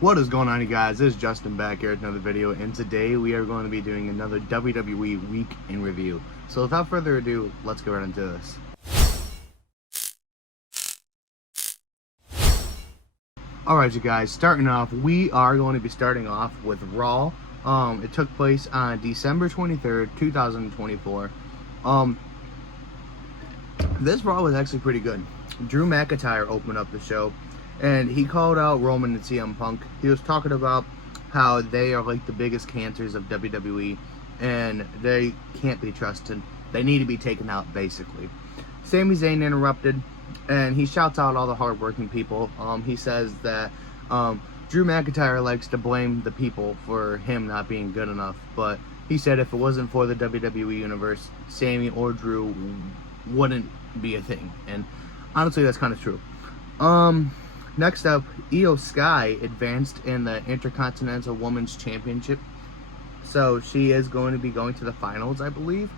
What is going on, you guys? This is Justin back here with another video, and today we are going to be doing another WWE week in review. So without further ado, let's get right into this. Alright, you guys, starting off, we are going to be starting off with Raw. It took place on December 23rd, 2024. This Raw was actually pretty good. Drew McIntyre opened up the show, and he called out Roman and CM Punk. He was talking about how they are like the biggest cancers of WWE, and they can't be trusted. They need to be taken out, basically. Sami Zayn interrupted, and he shouts out all the hardworking people. He says that Drew McIntyre likes to blame the people for him not being good enough, but he said if it wasn't for the WWE Universe, Sami or Drew wouldn't be a thing, and honestly, that's kind of true. Next up, Io Sky advanced in the Intercontinental Women's Championship. So she is going to be going to the finals, I believe,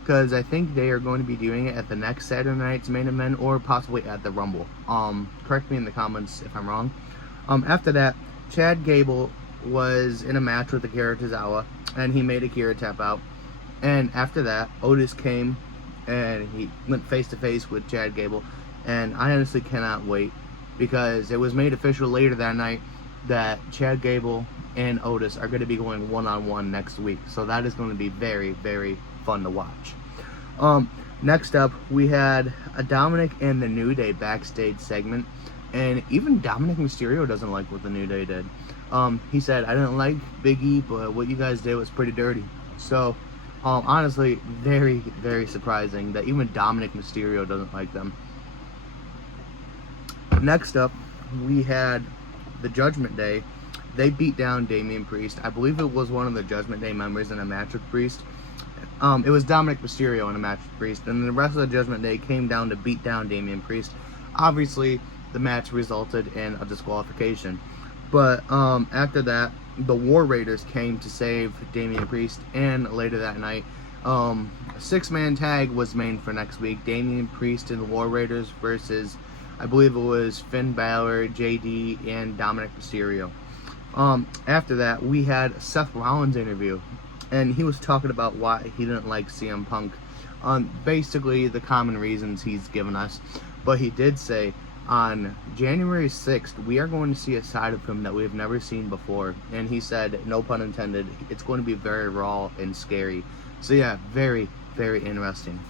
because I think they are going to be doing it at the next Saturday night's main event or possibly at the Rumble. Correct me in the comments if I'm wrong. After that, Chad Gable was in a match with Akira Tozawa, and he made Akira tap out. And after that, Otis came and he went face to face with Chad Gable, and I honestly cannot wait, because it was made official later that night that Chad Gable and Otis are going to be going one-on-one next week. So that is going to be very, very fun to watch. Next up, we had a Dominic and the New Day backstage segment, and even Dominic Mysterio doesn't like what the New Day did. He said, I didn't like Big E, but what you guys did was pretty dirty. So, honestly, very, very surprising that even Dominic Mysterio doesn't like them. Next up, we had the Judgment Day. They beat down Damian Priest. I believe it was one of the Judgment Day members in a match with Priest. It was Dominic Mysterio in a match with Priest, and the rest of the Judgment Day came down to beat down Damian Priest. Obviously, the match resulted in a disqualification. But after that, the War Raiders came to save Damian Priest, and later that night, a six-man tag was made for next week. Damian Priest and the War Raiders versus, I believe it was Finn Balor, JD, and Dominic Mysterio. After that, we had Seth Rollins' interview, and he was talking about why he didn't like CM Punk. Basically, the common reasons he's given us. But he did say, on January 6th, we are going to see a side of him that we have never seen before. And he said, no pun intended, it's going to be very raw and scary. So yeah, very, very interesting.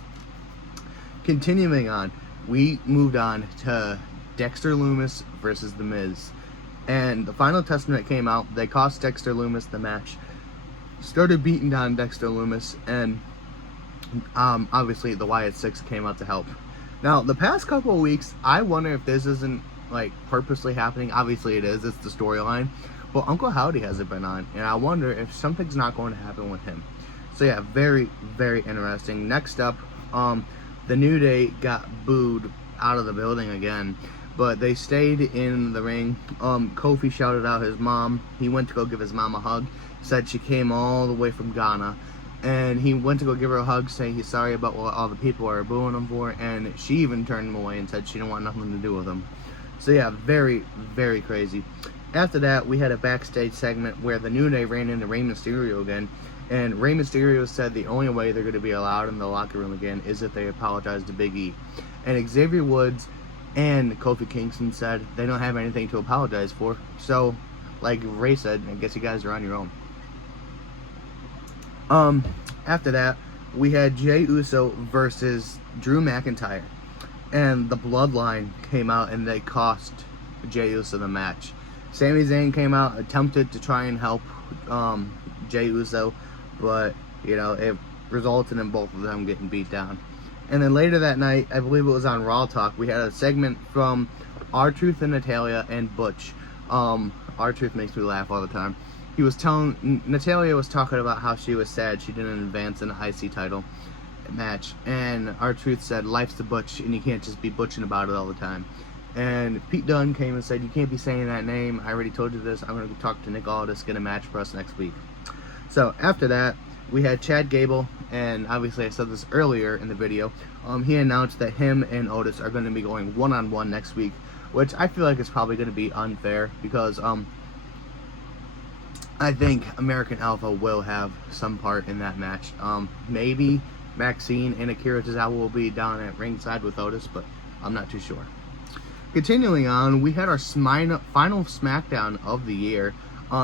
Continuing on, we moved on to Dexter Lumis versus The Miz. And the final testament came out. They cost Dexter Lumis the match. Started beating down Dexter Lumis, and obviously the Wyatt Six came out to help. Now, the past couple of weeks, I wonder if this isn't like purposely happening. Obviously it is, it's the storyline. But Uncle Howdy hasn't been on, and I wonder if something's not going to happen with him. So yeah, very, very interesting. Next up, the New Day got booed out of the building again, but they stayed in the ring. Kofi shouted out his mom. He went to go give his mom a hug. Said she came all the way from Ghana, and he went to go give her a hug, saying he's sorry about what all the people are booing him for, and she even turned him away and said she didn't want nothing to do with him. So yeah, very, very crazy. After that, we had a backstage segment where the New Day ran into Rey Mysterio again, and Rey Mysterio said the only way they're going to be allowed in the locker room again is if they apologize to Big E. And Xavier Woods and Kofi Kingston said they don't have anything to apologize for. So, like Ray said, I guess you guys are on your own. After that, we had Jey Uso versus Drew McIntyre. And the Bloodline came out and they cost Jey Uso the match. Sami Zayn came out, attempted to try and help Jey Uso, but, you know, it resulted in both of them getting beat down. And then later that night, I believe it was on Raw Talk, we had a segment from R-Truth and Natalya and Butch. R-Truth makes me laugh all the time. Natalya was talking about how she was sad she didn't advance in the IC title match. And R-Truth said, life's the Butch, and you can't just be butching about it all the time. And Pete Dunne came and said, you can't be saying that name. I already told you this. I'm going to talk to Nick Aldis, get a match for us next week. So after that, we had Chad Gable, and obviously I said this earlier in the video. He announced that him and Otis are going to be going one-on-one next week, which I feel like is probably going to be unfair because I think American Alpha will have some part in that match. Maybe Maxine and Akira Tozawa will be down at ringside with Otis, but I'm not too sure. Continuing on, we had our final Smackdown of the year.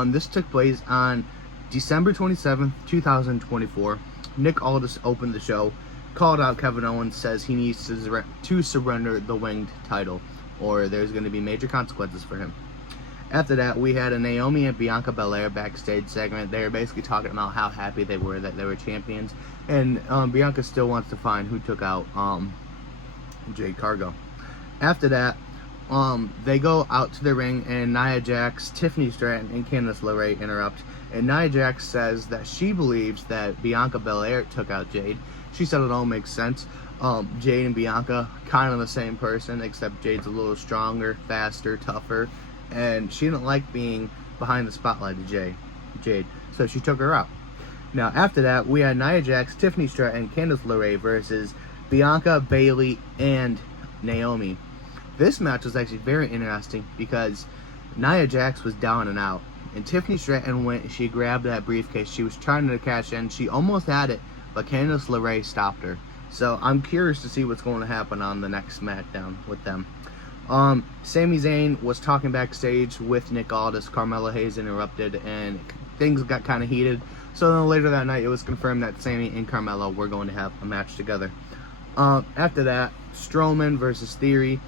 This took place on December 27th, 2024. Nick Aldis opened the show, called out Kevin Owens, says he needs to surrender the winged title, or there's going to be major consequences for him. After that, we had a Naomi and Bianca Belair backstage segment. They were basically talking about how happy they were that they were champions, and Bianca still wants to find who took out Jade Cargo. After that, they go out to the ring, and Nia Jax, Tiffany Stratton, and Candice LeRae interrupt. And Nia Jax says that she believes that Bianca Belair took out Jade. She said it all makes sense. Jade and Bianca, kind of the same person, except Jade's a little stronger, faster, tougher, and she didn't like being behind the spotlight of Jade, so she took her out. Now, after that, we had Nia Jax, Tiffany Stratton, and Candice LeRae versus Bianca, Bayley, and Naomi. This match was actually very interesting because Nia Jax was down and out, and Tiffany Stratton she grabbed that briefcase. She was trying to cash in. She almost had it, but Candice LeRae stopped her. So I'm curious to see what's going to happen on the next SmackDown with them. Sami Zayn was talking backstage with Nick Aldis. Carmelo Hayes interrupted, and things got kind of heated. So then later that night, it was confirmed that Sami and Carmelo were going to have a match together. After that, Strowman versus Theory.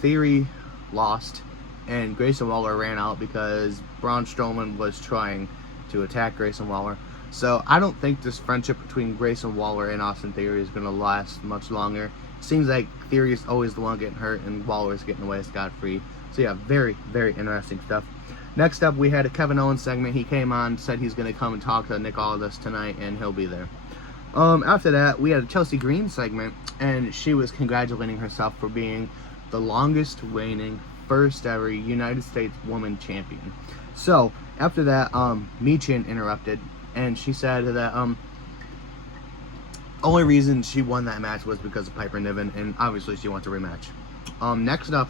Theory lost, and Grayson Waller ran out because Braun Strowman was trying to attack Grayson Waller. So I don't think this friendship between Grayson Waller and Austin Theory is going to last much longer. Seems like Theory is always the one getting hurt, and Waller is getting away scot-free. So yeah, very, very interesting stuff. Next up, we had a Kevin Owens segment. He came on, said he's going to come and talk to Nick Aldis tonight, and he'll be there. After that, we had a Chelsea Green segment, and she was congratulating herself for being the longest reigning, first ever United States woman champion. So after that, Michin interrupted, and she said that only reason she won that match was because of Piper Niven, and obviously she wants a rematch. Next up,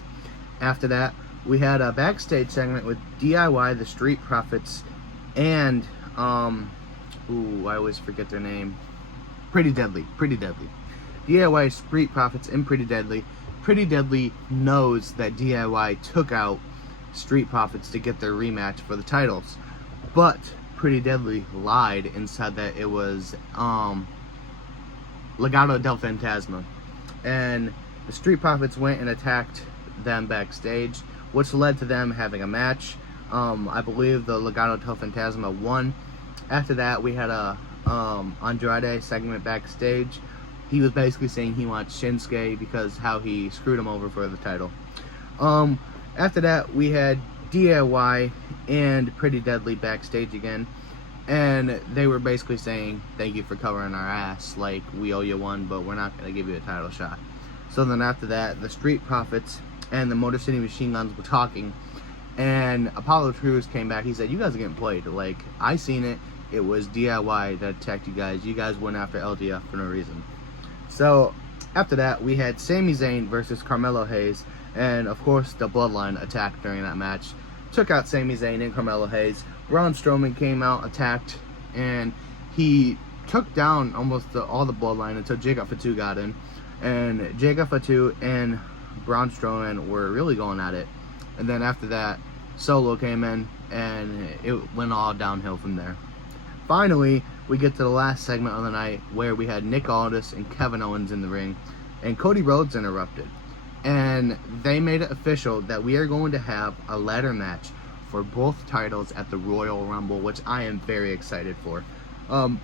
after that, we had a backstage segment with DIY, the Street Profits, and I always forget their name. Pretty Deadly. DIY, Street Profits, and Pretty Deadly. Pretty Deadly knows that DIY took out Street Profits to get their rematch for the titles, but Pretty Deadly lied and said that it was Legado del Fantasma, and the Street Profits went and attacked them backstage, which led to them having a match. I believe the Legado del Fantasma won. After that, we had a Andrade segment backstage. He was basically saying he wants Shinsuke because how he screwed him over for the title. After that, we had DIY and Pretty Deadly backstage again, and they were basically saying, thank you for covering our ass, like we owe you one, but we're not going to give you a title shot. So then after that, the Street Profits and the Motor City Machine Guns were talking, and Apollo Crews came back. He said, you guys are getting played. Like, I seen it. It was DIY that attacked you guys. You guys went after LDF for no reason. So after that, we had Sami Zayn versus Carmelo Hayes, and of course the Bloodline attacked during that match. Took out Sami Zayn and Carmelo Hayes. Braun Strowman came out, attacked, and he took down almost all the Bloodline until Jacob Fatu got in. And Jacob Fatu and Braun Strowman were really going at it. And then after that, Solo came in, and it went all downhill from there. Finally, we get to the last segment of the night where we had Nick Aldis and Kevin Owens in the ring, and Cody Rhodes interrupted. And they made it official that we are going to have a ladder match for both titles at the Royal Rumble, which I am very excited for. Going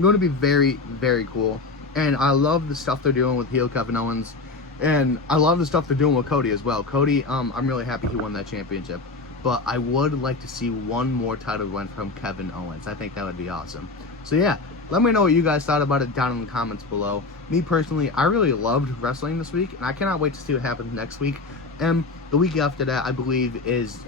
to be very, very cool. And I love the stuff they're doing with heel Kevin Owens, and I love the stuff they're doing with Cody as well. Cody, I'm really happy he won that championship. But I would like to see one more title run from Kevin Owens. I think that would be awesome. So yeah, let me know what you guys thought about it down in the comments below. Me personally, I really loved wrestling this week, and I cannot wait to see what happens next week. And the week after that, I believe, is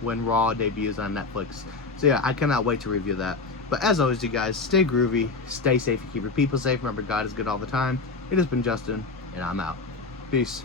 when Raw debuts on Netflix. So yeah, I cannot wait to review that. But as always, you guys, stay groovy, stay safe, and keep your people safe. Remember, God is good all the time. It has been Justin, and I'm out. Peace.